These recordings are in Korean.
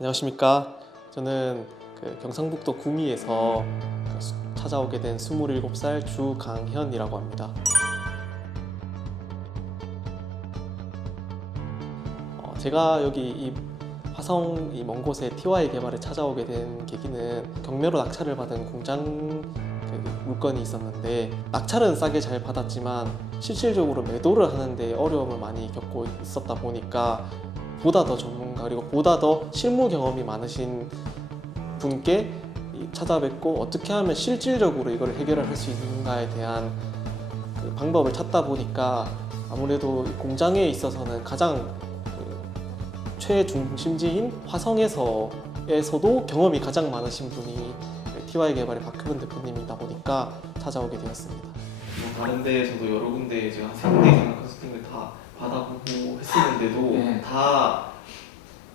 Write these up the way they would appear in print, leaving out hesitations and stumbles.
안녕하십니까. 저는 경상북도 구미에서 찾아오게 된 27살 주강현이라고 합니다. 제가 여기 이 화성 이 먼 곳에 TY 개발에 찾아오게 된 계기는 경매로 낙찰을 받은 공장 물건이 있었는데, 낙찰은 싸게 잘 받았지만 실질적으로 매도를 하는데 어려움을 많이 겪고 있었다 보니까 보다 더 전문가 그리고 보다 더 실무 경험이 많으신 분께 찾아뵙고 어떻게 하면 실질적으로 이걸 해결을 할 수 있는가에 대한 방법을 찾다 보니까 아무래도 공장에 있어서는 가장 최중심지인 화성에서도 경험이 가장 많으신 분이 TY 개발의 박효근 대표님이다 보니까 찾아오게 되었습니다. 다른 데에서도 여러 군데 제가 3군데 이상 컨설팅을 다 받아보고 했었는데도 다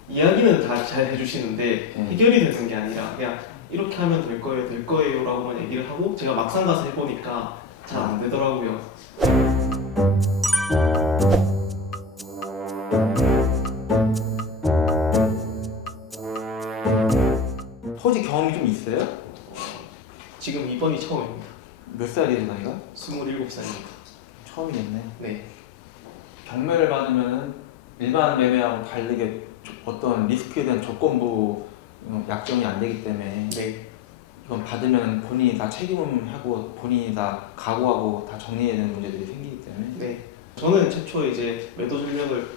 이야기는 다 잘 해주시는데 해결이 되는 게 아니라 그냥 이렇게 하면 될 거예요 라고만 얘기를 하고 제가 막상 가서 해보니까 잘 안 되더라고요. 토지 경험이 좀 있어요? 지금 이번이 처음입니다. 몇 살이에요, 나이가? 27살입니다. 처음이겠네. 네. 경매를 받으면 일반 매매하고 다르게 어떤 리스크에 대한 조건부 약정이 안 되기 때문에 네. 이건 받으면 본인이 다 책임하고 본인이 다 각오하고 다 정리해야 되는 문제들이 생기기 때문에. 네. 저는 최초에 이제 매도 전략을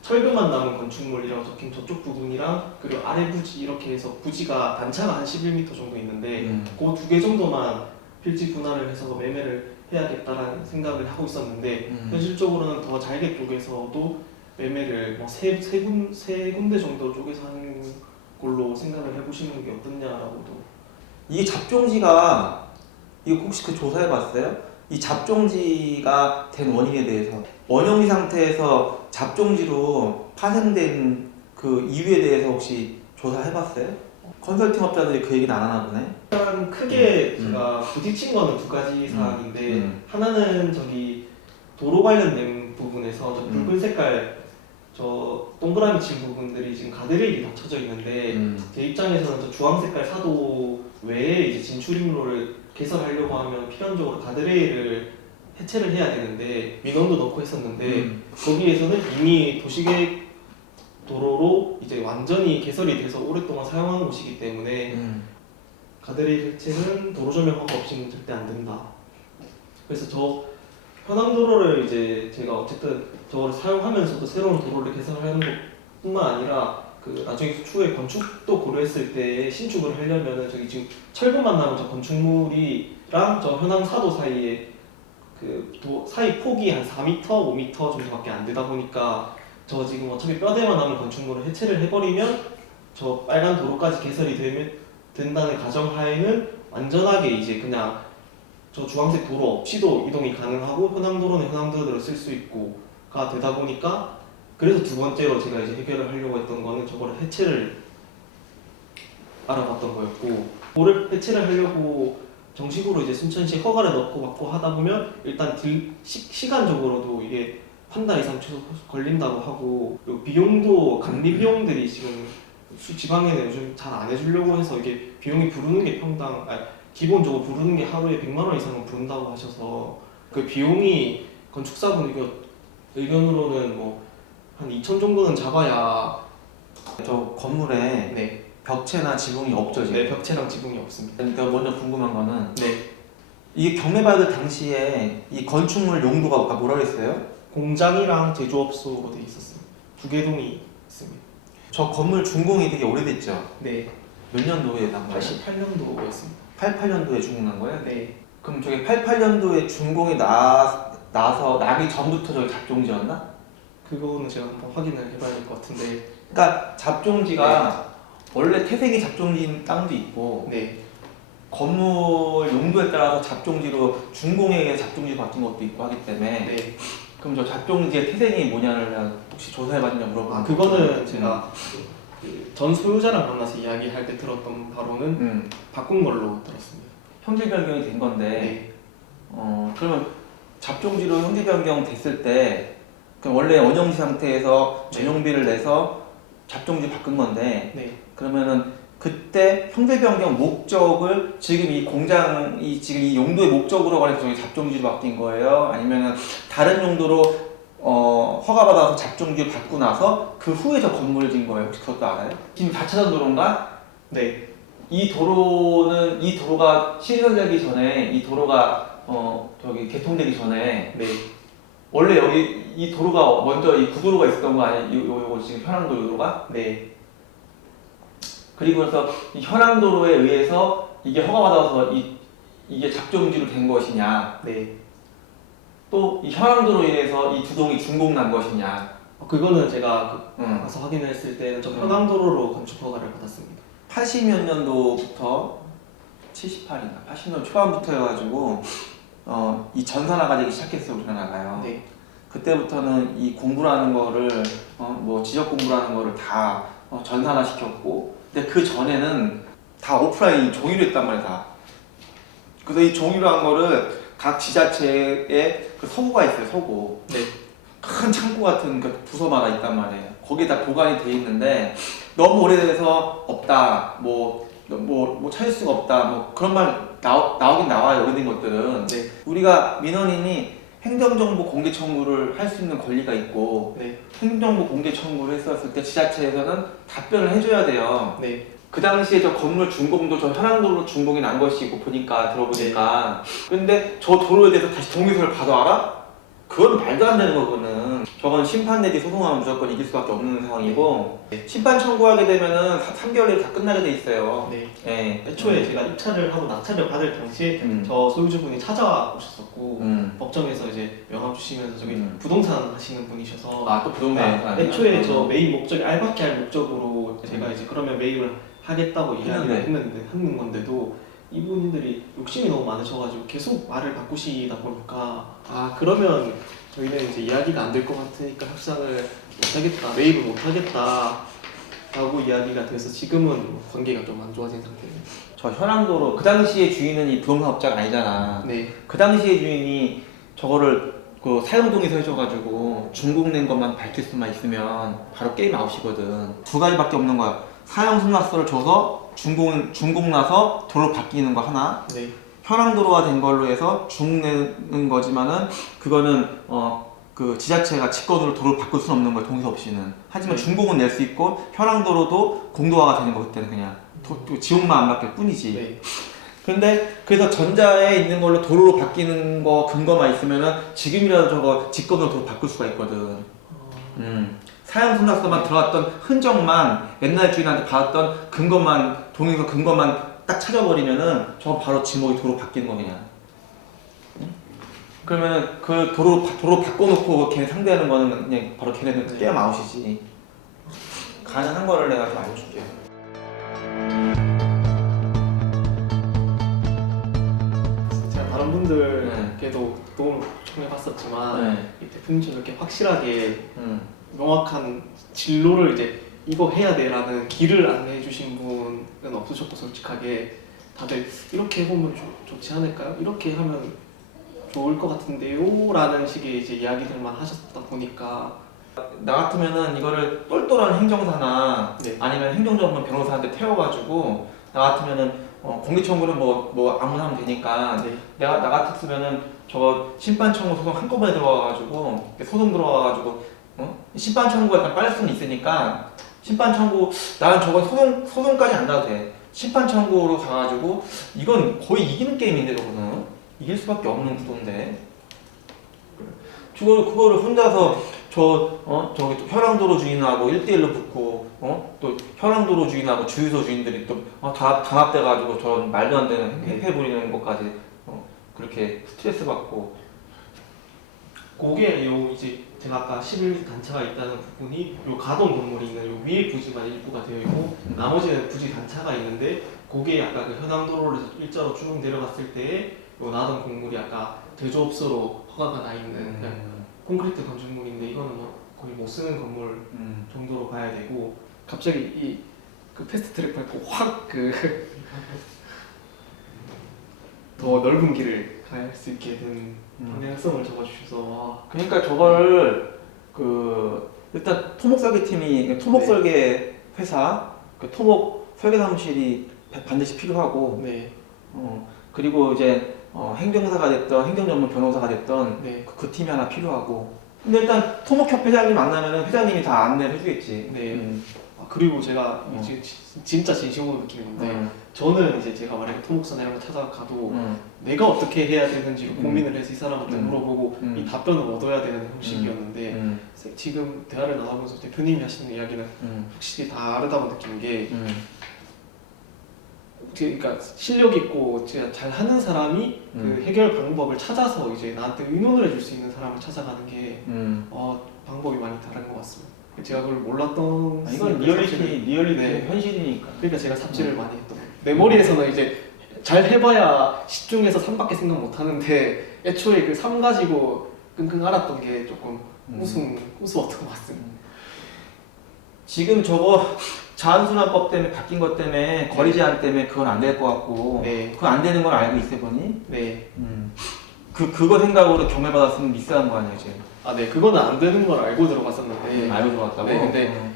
철근만 남은 건축물이라고 적힌 저쪽 부분이랑 그리고 아래 부지 이렇게 해서 부지가 단차가 한 11m 정도 있는데 그 두 개 정도만 필지 분할을 해서 매매를 해야겠다라는 생각을 하고 있었는데 현실적으로는 더 잘게 쪽에서도 매매를 세 군데 정도 쪽에서 하는 걸로 생각을 해보시는 게 어떻냐라고도. 이게 잡종지가 이거 혹시 조사해봤어요? 이 잡종지가 된 원인에 대해서 원형지 상태에서 잡종지로 파생된 그 이유에 대해서 혹시 조사해봤어요? 컨설팅 업자들이 그 얘기는 안 하나 보네. 일단 크게 제가 부딪힌 거는 두 가지 사항인데 하나는 도로 관련된 부분에서 저 붉은 색깔 저 동그라미 친 부분들이 지금 가드레일이 닫혀져 있는데 제 입장에서는 저 주황 색깔 사도 외에 이제 진출입로를 개설하려고 하면 필연적으로 가드레일을 해체를 해야 되는데 민원도 넣고 했었는데 거기에서는 이미 도시계획 도로로 이제 완전히 개설이 돼서 오랫동안 사용한 곳이기 때문에 가드레일 해체는 도로 조명 허가 없이는 절대 안 된다. 그래서 저 현황도로를 이제 제가 어쨌든 저걸 사용하면서도 새로운 도로를 개설하는 것뿐만 아니라 나중에 추후에 건축도 고려했을 때 신축을 하려면은 지금 철근만 남은 저 건축물이랑 저 현황 사도 사이에 사이 폭이 한 4m, 5m 정도밖에 안 되다 보니까 저 지금 어차피 뼈대만 남은 건축물을 해체를 해버리면 저 빨간 도로까지 개설이 된다는 가정하에는 완전하게 이제 그냥 저 주황색 도로 없이도 이동이 가능하고 현황도로는 현황도로를 쓸 수 있고가 되다 보니까 그래서 두 번째로 제가 이제 해결을 하려고 했던 거는 저거를 해체를 알아봤던 거였고, 그거를 해체를 하려고 정식으로 이제 순천시 허가를 넣고 받고 하다 보면 일단 시간적으로도 이게 한 달 이상 최소 걸린다고 하고, 그리고 비용도 감리 비용들이 지금 지방에는 요즘 잘 안 해주려고 해서 이게 비용이 부르는 게 기본적으로 부르는 게 하루에 100만 원 이상은 부른다고 하셔서 그 비용이 건축사분 의견으로는 한 2천 정도는 잡아야. 저 건물에 네. 벽체나 지붕이 없죠 지금? 네, 벽체랑 지붕이 없습니다. 제가 먼저 궁금한 거는 네. 이게 경매받을 당시에 이 건축물 용도가 뭐라 그랬어요? 공장이랑 제조업소로 되어 있었습니다. 두 개 동이 있습니다. 저 건물 준공이 되게 오래됐죠? 네. 몇 년도에 난 거예요? 88년도였습니다. 88년도에 준공난 거예요? 네. 그럼 저게 88년도에 준공이 나서 나기 전부터 저게 잡종지였나? 그거는 제가 한번 확인을 해봐야 될 것 같은데. 그러니까 잡종지가 원래 태생이 잡종지인 땅도 있고 네. 건물 용도에 따라서 잡종지로 준공에 잡종지 바뀐 것도 있고 하기 때문에 네. 그럼 저 잡종지의 태생이 뭐냐를 혹시 조사해봤냐 물어보는 그거는 제가 전 소유자랑 만나서 이야기할 때 들었던 바로는 바꾼 걸로 들었습니다. 형질 변경이 된 건데 네. 그러면 잡종지로 형질 변경 됐을 때 그럼 원래 원형지 상태에서 전용비를 내서 잡종지 바꾼 건데 네. 그러면은 그때 형태 변경 목적을 지금 이 공장이 지금 이 용도의 목적으로 관해서 저희 잡종지로 바뀐 거예요? 아니면은 다른 용도로 허가받아서 잡종지를 받고 나서 그 후에 저 건물을 지은 거예요? 혹시 그것도 알아요? 지금 4차선 도로인가? 네. 이 도로가 시설되기 전에 이 도로가 저기 개통되기 전에 네. 원래 여기 이 도로가 먼저 이 구도로가 있었던 거 아니에요? 요거 지금 현황도로가? 네. 그리고 나서 이 현황도로에 의해서 이게 허가받아서 이게 잡종지로 된 것이냐? 네. 또 이 현황도로 인해서 이 두 동이 중공난 것이냐? 그거는 제가 응. 가서 확인을 했을 때는 저 현황도로로 건축 허가를 받았습니다. 80몇 년도부터 78인가 80년 초반부터 해가지고 이 전산화가 되기 시작했어요 우리나라가요. 네. 그때부터는 이 공부라는 거를 뭐 지적 공부라는 거를 다 전산화 시켰고, 근데 그 전에는 다 오프라인 종이로 했단 말이야 다. 그래서 이 종이로 한 거를 각 지자체에 그 서고가 있어요 서고. 네. 큰 창고 같은 그 부서마다 있단 말이에요. 거기에 다 보관이 돼 있는데 너무 오래돼서 없다, 뭐 찾을 수가 없다, 뭐 그런 말 나오긴 나와요 오래된 것들은. 네. 우리가 민원인이 행정정보 공개 청구를 할 수 있는 권리가 있고, 네. 행정정보 공개 청구를 했었을 때 지자체에서는 답변을 해줘야 돼요. 네. 그 당시에 저 건물 준공도 저 현황도로 준공이 난 것이고 들어보니까. 근데 저 도로에 대해서 다시 동의서를 받아와라? 그건 말도 안 되는 거거든. 저건 심판 내지 소송하면 무조건 이길 수밖에 없는 상황이고, 심판 청구하게 되면은 3개월 내에 다 끝나게 돼 있어요. 네. 네. 애초에 제가 입찰을 하고 낙찰을 받을 당시에 음. 저 소유주분이 찾아오셨었고 음. 법정에서 이제 명함 주시면서 저기 음. 부동산 하시는 분이셔서 아, 또 부동산 사람이야? 애초에 저 매입 목적이 알박기 할 목적으로 제가 이제 그러면 매입을 하겠다고 이야기를 하는 건데도 이분들이 욕심이 너무 많으셔가지고 계속 말을 바꾸시다 보니까 그러면 저희는 이제 이야기가 안 될 것 같으니까 협상을 못하겠다, 매입을 못하겠다 라고 이야기가 돼서 지금은 관계가 좀 안 좋아진 상태입니다. 저 현황도로 그 당시에 주인은 이 부동산업자가 아니잖아. 네. 그 당시에 주인이 저거를 그 사용동의서 해줘가지고 중공낸 것만 밝힐 수만 있으면 바로 게임 아웃이거든. 두 가지밖에 없는 거야. 사용승낙서를 줘서 준공 나서 도로 바뀌는 거 하나, 네. 현황도로가 된 걸로 해서 중내는 거지만은 그거는 그 지자체가 직권으로 도로를 바꿀 수는 없는 거야 동의 없이는. 하지만 네. 준공은 낼 수 있고 현황도로도 공도화가 되는 거 그때는 그냥 지옥만 안 바뀔 뿐이지. 네. 근데 그래서 전자에 있는 걸로 도로로 바뀌는 거 근거만 있으면은 지금이라도 저거 직권으로 도로 바꿀 수가 있거든. 사용승낙서만 들어갔던 흔적만 옛날 주인한테 받았던 근거만 동의서 근거만 딱 찾아버리면은 저거 바로 지목이 도로 바뀌는 거 그냥. 그러면은 그 도로 바꿔놓고 걔네 상대하는 거는 그냥 바로 걔네는 네. 게임 아웃이지. 가능한 거를 내가 좀 알려줄게. 제가 다른 분들께도 도움을 청해봤었지만 이 대표님처럼 이렇게 확실하게 명확한 진로를 이제 이거 해야 돼라는 길을 안내해 주신 분은 없으셨고 솔직하게 다들 이렇게 해보면 좋지 않을까요? 이렇게 하면 좋을 것 같은데요? 라는 식의 이제 이야기들만 하셨다 보니까 나 같으면은 이거를 똘똘한 행정사나 네. 아니면 행정전문 변호사한테 태워가지고 나 같으면은 공개청구는 뭐 아무나 하면 되니까 네. 나 같았으면은 저거 심판청구 소송 한꺼번에 들어와가지고 소송 들어와가지고 심판 청구가 약간 빨릴 수는 있으니까 심판 청구 나는 저거 소송까지 안 가도 돼. 심판 청구로 가가지고 이건 거의 이기는 게임인데 저거는 이길 수밖에 없는 구도인데 그거를 혼자서 저기 현황도로 주인하고 1대1로 붙고 또 현황도로 주인하고 주유소 주인들이 또 다 단합돼가지고 저런 말도 안 되는 행패 부리는 것까지 그렇게 스트레스 받고. 그게 요 이제 제가 아까 11단차가 있다는 부분이 요 가동 건물이 있는 요 위에 부지가 일부가 되어 있고 나머지는 부지 단차가 있는데 그게 아까 그 현황도로를 일자로 쭉 내려갔을 때에 요 나던 건물이 아까 제조업소로 허가가 나 있는 그냥 콘크리트 건축물인데 이거는 뭐 거의 못 쓰는 건물 정도로 봐야 되고 갑자기 이 그 패스트트랙 밟고 확 더 넓은 길을 갈 수 있게 된 방향성을 적어주셔서 그러니까 저거를 일단 토목 설계팀이 토목 네. 설계 회사, 그 토목 설계 사무실이 반드시 필요하고, 네. 그리고 이제 행정사가 됐던 행정전문 변호사가 됐던 네. 그 팀이 하나 필요하고. 근데 일단 토목협회장님 만나면은 회장님이 다 안내를 해주겠지. 네. 그리고 제가 지금 진짜 진심으로 느끼는 건데 저는 이제 제가 만약에 토목사나 이런 거 찾아가도 내가 어떻게 해야 되는지 고민을 해서 이 사람한테 물어보고 이 답변을 얻어야 되는 형식이었는데 지금 대화를 나누면서 대표님이 하시는 이야기는 확실히 다르다고 느낀 게 그러니까 실력 있고 제가 잘 하는 사람이 그 해결 방법을 찾아서 이제 나한테 의논을 해줄 수 있는 사람을 찾아가는 게 방법이 많이 다른 것 같습니다. 제가 그걸 몰랐던 이건 리얼리티 네. 현실이니까. 그러니까 제가 삽질을 많이 했던 거예요. 내 머리에서는 이제 잘 해봐야 10 중에서 3밖에 생각 못 하는데 애초에 그 3 가지고 끙끙 앓았던 게 조금 우스웠던 것 같습니다. 지금 저거 자원순환법 때문에 바뀐 것 때문에 거리 제한 때문에 그건 안 될 것 같고, 네. 그건 안 되는 걸 알고 있어 보니? 네. 그거 생각으로 경매 받았으면 미스한 거 아니야 지금? 아, 네. 그거는 안 되는 걸 알고 들어갔었는데. 알고 들어갔다고? 네. 근데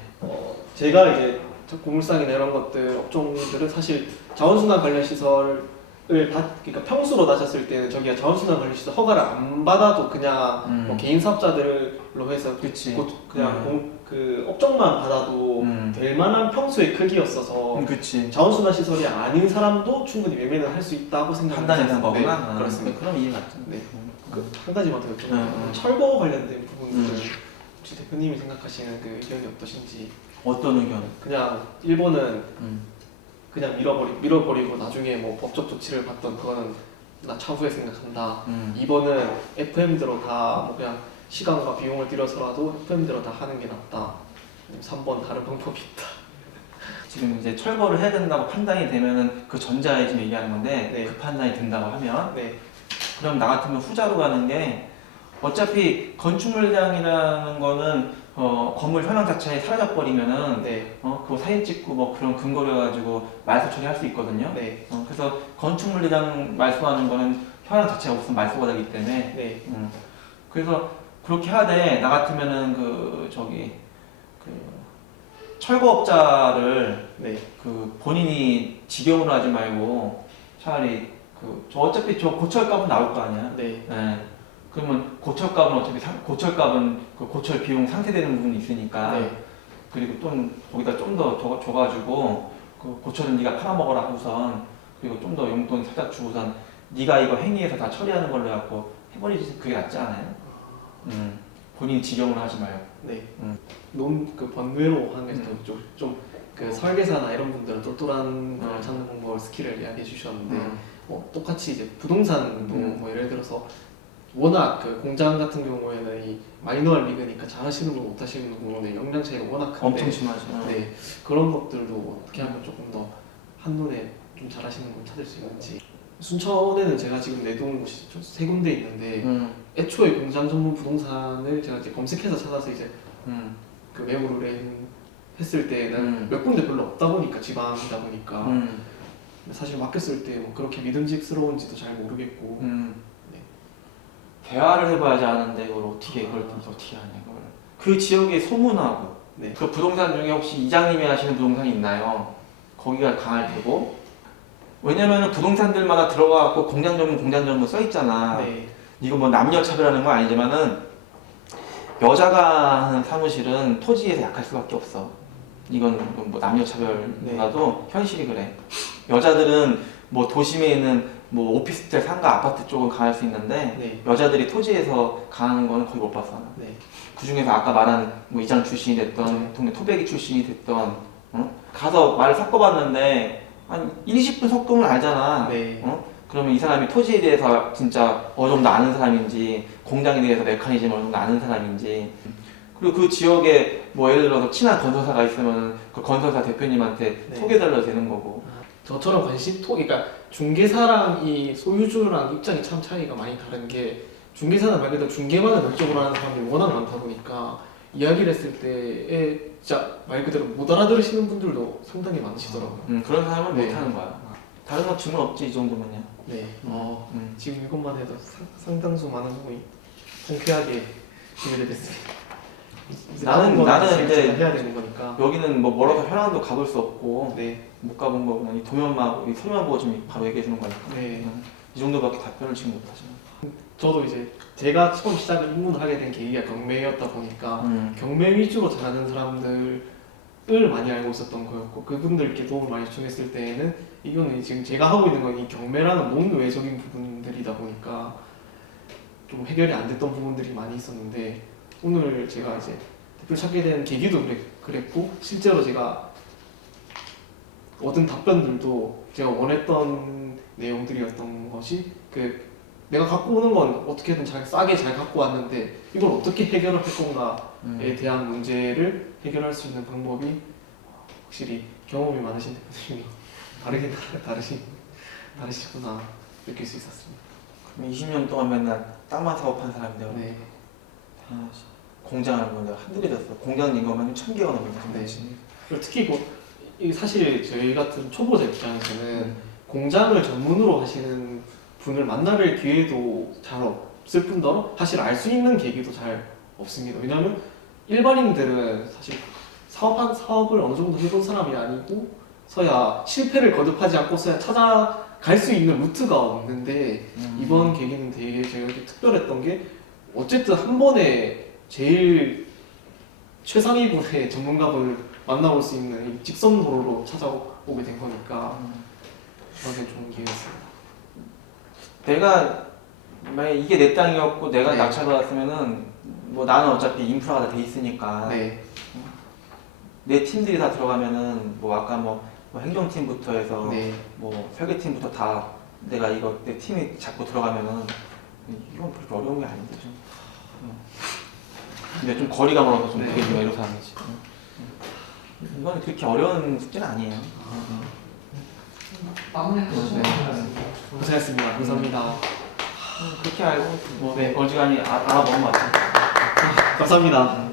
제가 이제 고물상이나 이런 것들 업종들은 사실 자원순환 관련 시설을 그러니까 평수로 따졌을 때는 저기가 자원순환 관련 시설 허가를 안 받아도 그냥 뭐 개인 사업자들로 해서 그치. 그냥 그 업종만 받아도 될 만한 평수의 크기였어서 그치. 자원순환 시설이 아닌 사람도 충분히 매매를 할 수 있다고 판단이 된 생각합니다. 거구나. 네, 그렇습니다. 그럼 이해 맞죠. 네. 한 가지만 더 여쭤볼게요. 철거 관련된 부분들은 혹시 대표님이 생각하시는 그 의견이 어떠신지? 어떤 의견? 그냥 1번은 그냥 밀어버리고 나중에 뭐 법적 조치를 받던 그거는 나 차후에 생각한다. 2번은 FM대로 다 뭐 그냥 시간과 비용을 들여서라도 FM대로 다 하는 게 낫다. 3번 다른 방법이 있다. 지금 이제 철거를 해야 된다고 판단이 되면은 그 전자에 지금 얘기하는 건데 네. 그 판단이 된다고 하면 네. 그럼 나 같으면 후자로 가는 게 어차피 건축 물량이라는 거는 건물 현황 자체에 사라져 버리면은 네. 그거 사진 찍고 뭐 그런 근거로 해가지고 말소 처리할 수 있거든요. 네. 그래서 건축 물량 말소하는 거는 현황 자체가 없으면 말소가 되기 때문에 네. 그래서 그렇게 하되 나 같으면은 철거업자를 네. 그 본인이 직영으로 하지 말고 차라리 저 어차피 저 고철값은 나올 거 아니야. 네. 네. 그러면 고철값은 어차피 고철값은 그 고철 비용 상쇄되는 부분이 있으니까 네. 그리고 또 거기다 좀 더 줘가지고 그 고철은 네가 팔아먹어라 하고선 그리고 좀 더 용돈 살짝 주고선 네가 이거 행위해서 다 처리하는 걸로 해갖고 해버리지 그게 낫지 않아요? 본인 직영으로 하지 말고. 네. 그 번뇌로 하는 게 좀그 설계사나 이런 분들은 똘똘한 걸 찾는 방법을 스킬을 이야기해 주셨는데 똑같이 이제 부동산도 뭐 예를 들어서 워낙 그 공장 같은 경우에는 이 마이너얼 리그니까 잘하시는 분 못하시는 분의 역량 차이가 워낙 큰데 엄청 심하죠. 네. 그런 것들도 어떻게 하면 조금 더 한눈에 좀 잘하시는 분 찾을 수 있는지. 순천에는 제가 지금 내놓은 곳이 좀 3군데 있는데 애초에 공장 전문 부동산을 제가 이제 검색해서 찾아서 이제 그 매물을 했을 때는 몇 군데 별로 없다 보니까 지방이다 보니까 근데 사실 맡겼을 때 뭐 그렇게 믿음직스러운지도 잘 모르겠고 네. 대화를 해봐야지 아는데 이걸 어떻게 하냐 이걸. 그 지역에 소문하고 네. 그 부동산 중에 혹시 이장님이 하시는 부동산이 있나요? 거기가 강할 테고 왜냐면은 부동산들마다 들어가갖고 공장 전문 써 있잖아. 네. 이거 뭐 남녀 차별하는 건 아니지만은 여자가 하는 사무실은 토지에서 약할 수밖에 없어. 이건 뭐 남녀 차별보다도 현실이 그래. 여자들은 뭐 도심에 있는 뭐 오피스텔 상가 아파트 쪽은 강할 수 있는데 네. 여자들이 토지에서 강하는 거는 거의 못 봤어. 네. 그 중에서 아까 말한 뭐 이장 출신이 됐던 동네 토백이 출신이 됐던 가서 말을 섞어봤는데 한 20분 섞으면 알잖아. 네. 그러면 이 사람이 토지에 대해서 진짜 어느 정도 아는 사람인지 공장에 대해서 메커니즘을 어느 정도 아는 사람인지 그리고 그 지역에 뭐 예를 들어서 친한 건설사가 있으면 그 건설사 대표님한테 네. 소개해달라도 되는 거고. 저처럼 그러니까 중개사랑 이 소유주랑 입장이 참 차이가 많이 다른 게 중개사는 말 그대로 중개만을 목적으로 하는 사람들이 워낙 많다 보니까 이야기를 했을 때에 진짜 말 그대로 못 알아들으시는 분들도 상당히 많으시더라고요. 그런 사람은 네. 못하는 거야. 다른 건 질문 없지 이 정도면요. 네. 지금 이것만 해도 상당수 많은 부분이 통쾌하게 준비됐습니다. 나는 이제 해야 되는 거니까. 여기는 뭐 멀어서 현황도 가볼 수 없고 네. 못 가본 거 그냥 이 도면만 이 소리만 보고 좀 바로 얘기해 주는 거니까. 네. 이 정도밖에 답변을 지금 못 하죠. 저도 이제 제가 처음 시작을 입문을 하게 된 계기가 경매였다 보니까 경매 위주로 잘하는 사람들을 많이 알고 있었던 거였고 그분들께 도움을 많이 요청했을 때에는 이거는 지금 제가 하고 있는 건 이 경매라는 논외적인 부분들이다 보니까 좀 해결이 안 됐던 부분들이 많이 있었는데 오늘 제가 이제 대표 찾게 된 계기도 그랬고 실제로 제가 얻은 답변들도 제가 원했던 내용들이었던 것이 내가 갖고 오는 건 어떻게든 싸게 잘 갖고 왔는데 이걸 어떻게 해결을 할 건가에 대한 문제를 해결할 수 있는 방법이 확실히 경험이 많으신 대표님이 다르시구나 느낄 수 있었습니다. 그럼 20년 동안 맨날 땅만 사업한 사람인데요. 네. 공장하는 건 내가 한두 개 졌어. 공장 인건만 1,000개가 넘는다. 네. 그리고 특히 이 사실 저희 같은 초보자 입장에서는 공장을 전문으로 하시는 분을 만날 기회도 잘 없을 뿐더러 사실 알 수 있는 계기도 잘 없습니다. 왜냐하면 일반인들은 사실 사업을 어느 정도 해본 사람이 아니고서야 실패를 거듭하지 않고서야 찾아갈 수 있는 루트가 없는데 이번 계기는 되게 제가 이렇게 특별했던 게 어쨌든 한 번에 제일 최상위군의 전문가분을 만나볼 수 있는 이 직선 도로로 찾아오게 된 거니까 저한테 좋은 기회였습니다. 내가 만약 이게 내 땅이었고 내가 네. 낙찰받았으면은 뭐 나는 어차피 인프라가 다 돼 있으니까 네. 내 팀들이 다 들어가면은 뭐 아까 뭐 행정팀부터 해서 네. 뭐 설계팀부터 다 내가 이거 내 팀이 잡고 들어가면은 이건 그렇게 어려운 게 아닌데 좀. 근데 좀 거리가 멀어서 좀 네. 그게 좀 애로사항이지. 이건 그렇게 어려운 숙제는 아니에요. 네. 고생했습니다. 감사합니다. 그렇게 알고 뭐 네. 어지간히 알아보는 것 같아요. 감사합니다.